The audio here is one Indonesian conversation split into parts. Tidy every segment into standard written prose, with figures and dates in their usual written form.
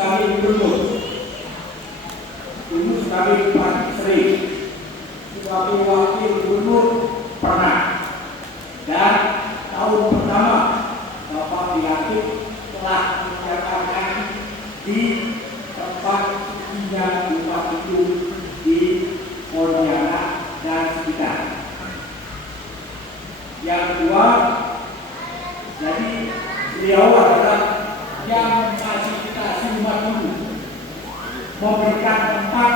sebagai gubernur, dulu sebagai Bupati sering, sebagai wakil gubernur pernah, dan tahun pertama Bapak dilantik telah menyatakan di tempat tiga bupati itu di Pontianak dan sekitar. Yang kedua, jadi beliau adalah yang memfasilitasi umat Hindu, memberikan tempat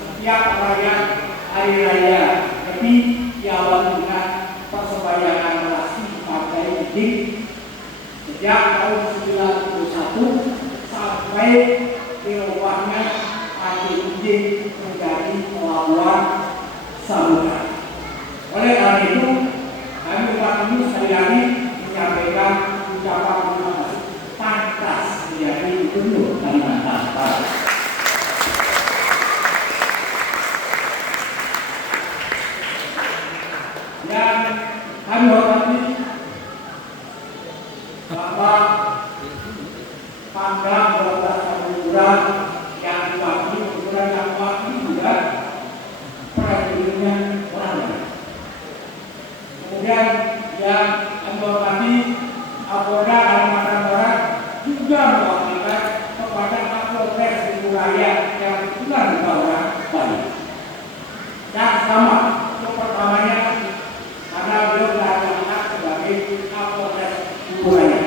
setiap perayaan hari raya Nyepi diawali dengan persembayangan nasi partai Dinding sejak tahun 1991 sampai dirubahnya partai Dinding menjadi pelabuhan samudera. Oleh karena itu, kami umat Hindu sekali lagi menyampaikan ucapan terima kasih pantas menjadi gubernur Kalimantan Barat. Dan kami hormati Bapak Pangdam 12 Samudera yang diwakili kemudian yang mewakili juga prajuritnya orang lain. Kemudian yang kami hormati Kapolda Kalimantan Barat juga mewakilkan kepada Kapolres Raya yang kebetulan juga orang Bali. Dan sama untuk pertamanya karena beliau berangkat sebagai Kapolres Raya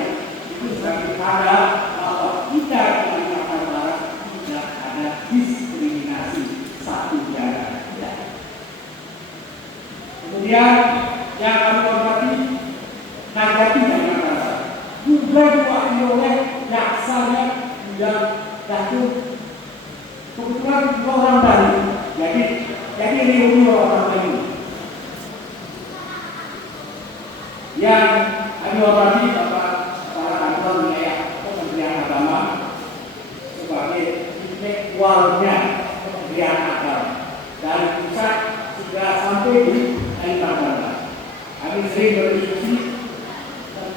itu sebagai tanda bahwa kita di Kalimantan Barat tidak ada diskriminasi satu daerah. Kemudian yang kami hormati Najati Kalimantan Barat juga diwakili oleh jaksanya yang Datuk kebetulan juga orang Bali. Jadi reuni orang Bali. Yang kami hormati Bapak Kepala Kantor Wilayah Kementerian Agama sebagai intelektualnya Kementerian Agama dari pusat sudah sampai di Kalimantan Barat. Kami sering berdiskusi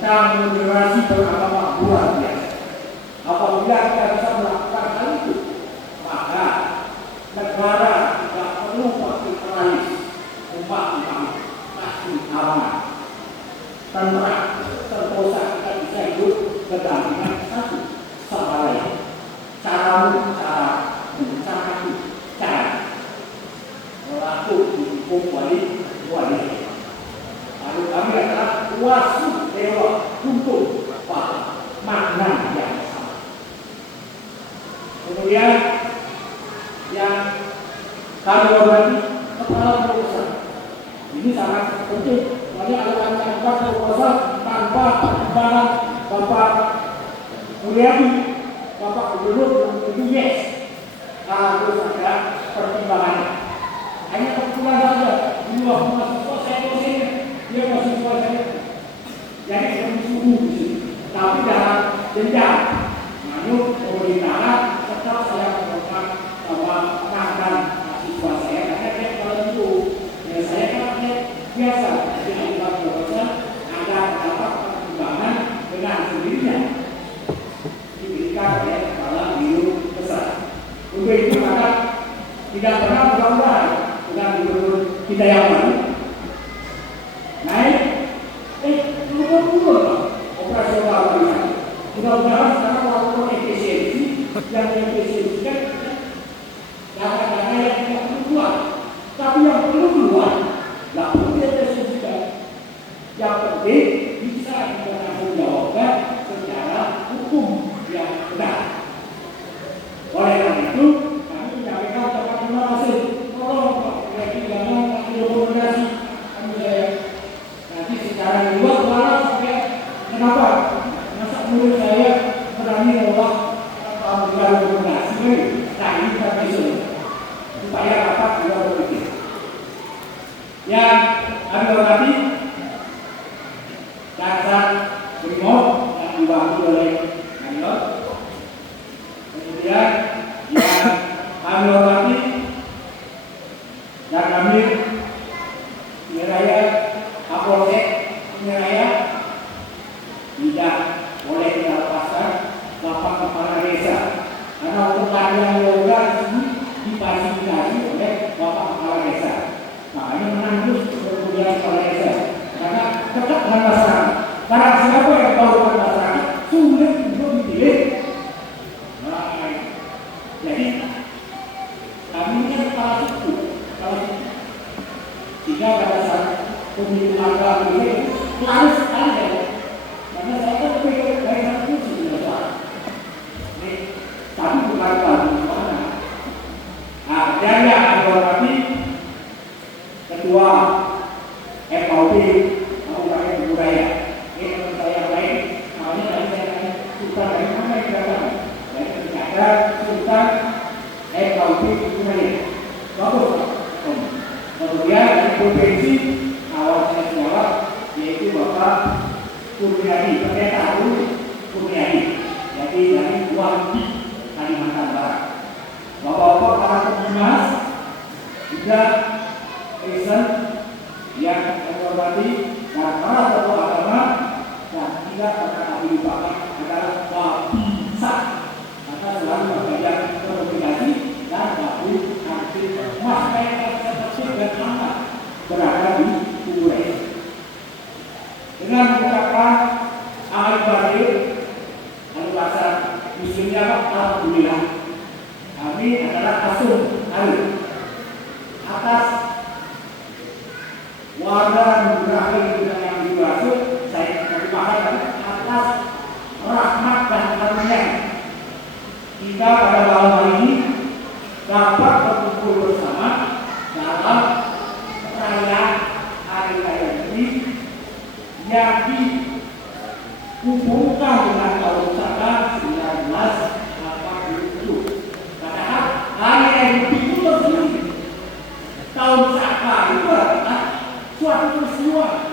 tentang moderasi beragama luar biasa. Apabila kita bisa melakukan hal itu, maka negara tidak perlu partikalis, umat kasih amanah, tenang, terposa, kita bisa hidup berdampingan satu sama lain. Caramu cara, cara cara berlaku hukum wali. Lalu kami adalah wasu dewa untuk makna yang sama. Kemudian yang kami hormati kepala proposal ini sangat penting. Makanya ada kepala proposal tanpa pertimbangan Bapak Mulyadi, Bapak Gubernur itu yes harus ada pertimbangannya. Hanya kebetulan saja ini waktu mahasiswa saya dosen, dia mahasiswa saya. Jadi kami suruh di sini. Tapi dalam jenjang manut pemerintahan tetap saya melakukan bahwa penangan mahasiswa saya karena dia kalau itu ya saya kan biasa jadi anggota proposal ada pendapat pertimbangan dengan sendirinya diberikan oleh kepala biro besar. Untuk itu maka tidak pernah mudah-mudahan dengan gubernur kita yang baru naik turun operasional kita. Mudah-mudahan sekarang walaupun efisiensi yang diefisiensikan data-data yang tidak perlu keluar, tapi yang perlu keluar tidak perlu diefisiensikan. Yang penting bisa dipertanggungjawabkan secara hukum yang benar. Oleh karena itu kami menyampaikan ucapan terima kasih. Tolong Pak Presiden jangan kasih rekomendasi kami saya nanti secara luas malah sampai kenapa? Masa murid saya berani menolak memberikan rekomendasi nah ini kami suruh supaya dapat juga berpikir. Yang kami hormati Jaksa Brimob yang diwakili oleh Mayor. Kemudian yang kami hormati dan kami Raya Kapolsek Raya tidak boleh kita lepaskan Bapak Kepala Desa Karena untuk latihan yoga ini difasilitasi oleh Bapak Kepala Desa. Makanya menang terus kemudian Kepala Desa. Karena dekat dengan masyarakat. Karena siapa yang tahu dengan masyarakat sulit untuk dipilih. Jadi kami ini kan kepala suku. Jika pada saat pemilu agama ini harus sekali ya. Karena saya kan lebih dari satu sudah. Ini tapi bukan bagi mana. Nah, dan yang kami ketua FOP Kabupaten Budaya. Ini teman saya yang lain. Namanya tadi saya tanya Sultan dari mana yang datang? Dari ada Sultan FOP Budaya. Bagus. Kemudian di provinsi awal saya jawab yaitu Bapak Kurniadi, pendeta Kurniadi. Jadi dari Wambi Kalimantan Barat. Bapak-bapak para pengurus juga Kristen yang menghormati dan para tokoh agama dan tidak pernah kami lupakan adalah Wabisa karena selalu membayar komunikasi dan baku nanti emas mereka seperti dan amat berada di Kuwait. Dengan mengucapkan Al-Fatiha, bahasa Muslimnya Alhamdulillah. Kami adalah asum hari atas warga Ibrahim yang dimaksud saya terima atas rahmat dan karunia kita pada malam hari ini dapat berkumpul bersama dalam perayaan hari raya ini yang dikumpulkan dengan tahun Saka 1987. Padahal hari yang itu tersendiri tahun Saka itu adalah suatu peristiwa.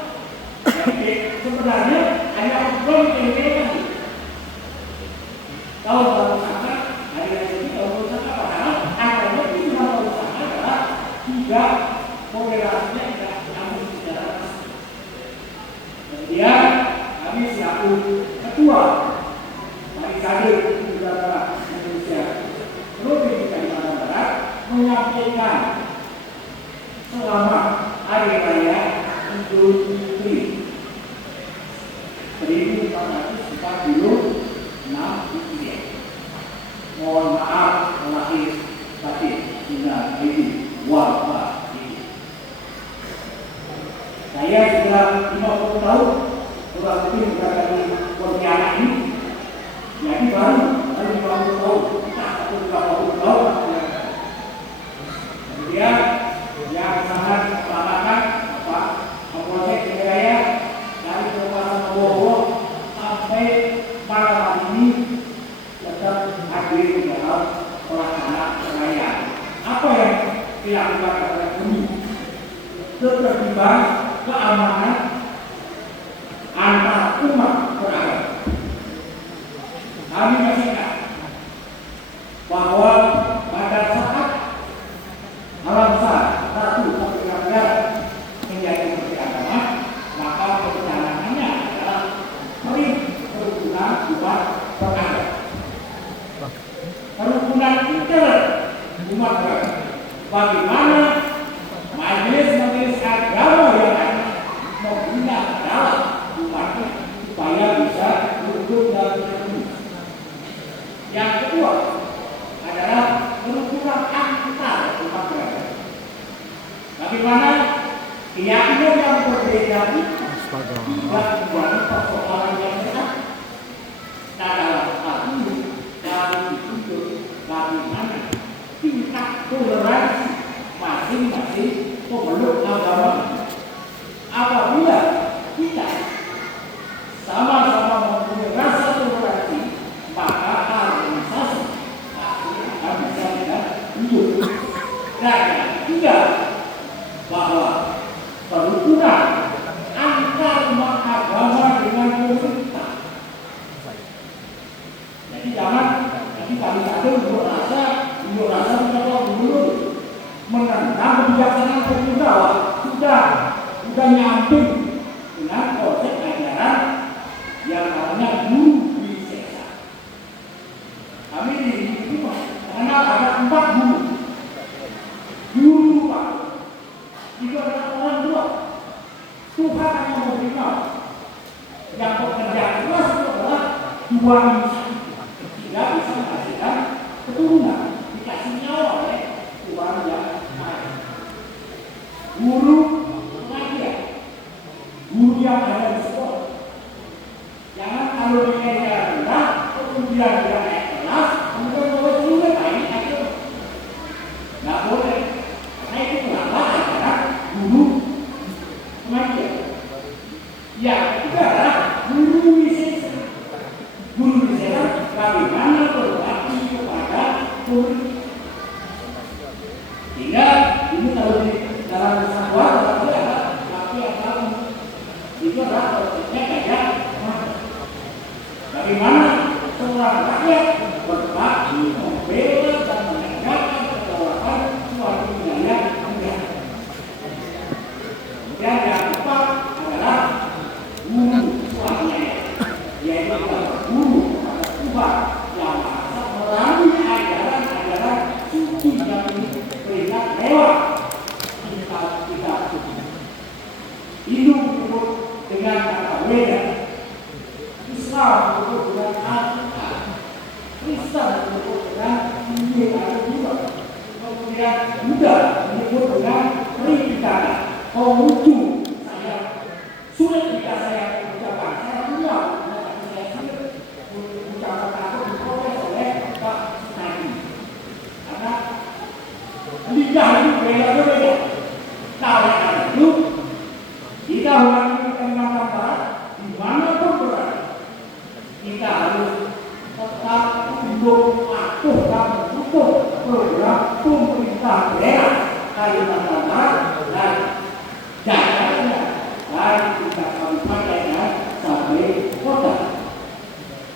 Jadi sebenarnya hanya belum dikendalikan. Tahun Saka hari yang itu tahun Saka padahal akhirnya itu tahun Saka adalah tidak moderasinya tidak namun secara resmi. Kemudian kami selaku ketua dari kader Negara Indonesia Provinsi Kalimantan Barat menyampaikan selamat Hari Raya Idul Fitri 1446 Hijriah. Mohon maaf lahir batin minal aidin wal faizin. Saya sudah 50 tahun kurang lebih berada di Pontianak ini. Jadi baru 50 tahun, tak 30 tahun. Kemudian yang sangat mengatakan Pak Kapolsek Jaya dari Kabupaten Bowo sampai malam hari ini tetap hadir di dalam pelaksanaan perayaan. Apa yang dilakukan oleh kami? Ketertiban, keamanan antar umat beragama. Kami masih ingat bahwa pada saat alam besar satu sampai negara menjadi seperti agama, maka perjalanannya adalah kerukunan umat beragama. Kerukunan inter umat beragama. Bagaimana majelis-majelis agama yang ada membina dalam umatnya supaya bisa rukun dan terpenuhi. Yang kedua adalah kerukunan antar umat beragama. Bagaimana keyakinan yang berbeda itu tidak menjadi persoalan yang sehat. Nah, dalam hal ini kami dituntut bagaimana tingkat toleransi masing-masing pemeluk agama. Apabila kita sama-sama mempunyai rasa toleransi, maka harmonisasi akan bisa kita hidup. Dan yang ketiga, bahwa kerukunan antar umat agama dengan pemerintah. Jadi jangan nanti kami satu unjuk rasa mencoba dulu menentang kebijaksanaan pemerintah. Sudah nyamping dengan konsep ajaran yang namanya guru diseksa. Kami di sini keturunan dikasih nyawa oleh Tuhan yang Maha. Guru pengajar, guru yang ada di sekolah. Jangan kalau nilainya rendah, kemudian dia naik kelas, kemudian bawa juga tadi aja. Nggak boleh, karena itu melanggar ajaran guru pengajar. Yang ketiga adalah guru wisesa. Guru wisesa bagaimana berbakti kepada murid. Sehingga ini kalau di dalam kesatuan berarti ada bakti akal. Itu adalah prosesnya kayak bagaimana seorang rakyat berbakti, membela dan menegakkan kedaulatan suatu wilayah negara. Kemudian yang keempat adalah guru suaminya, yaitu guru kepada Tuhan yang merasa melalui ajaran-ajaran suci yang diberikan lewat kita hidup dengan kata Weda, Islam disebut dengan Al-Quran, Kristen disebut dengan Injil atau juga, kemudian Buddha disebut dengan Tripitaka. Konghucu saya sulit jika saya mengucapkan, saya punya, tapi saya sulit mengucapkan takut diprotes oleh Pak Nadi, karena lidah itu beda-beda. Nah, oleh itu kita orang Kalimantan Barat dimanapun berada, kita harus tetap untuk patuh dan mendukung program pemerintah daerah Kalimantan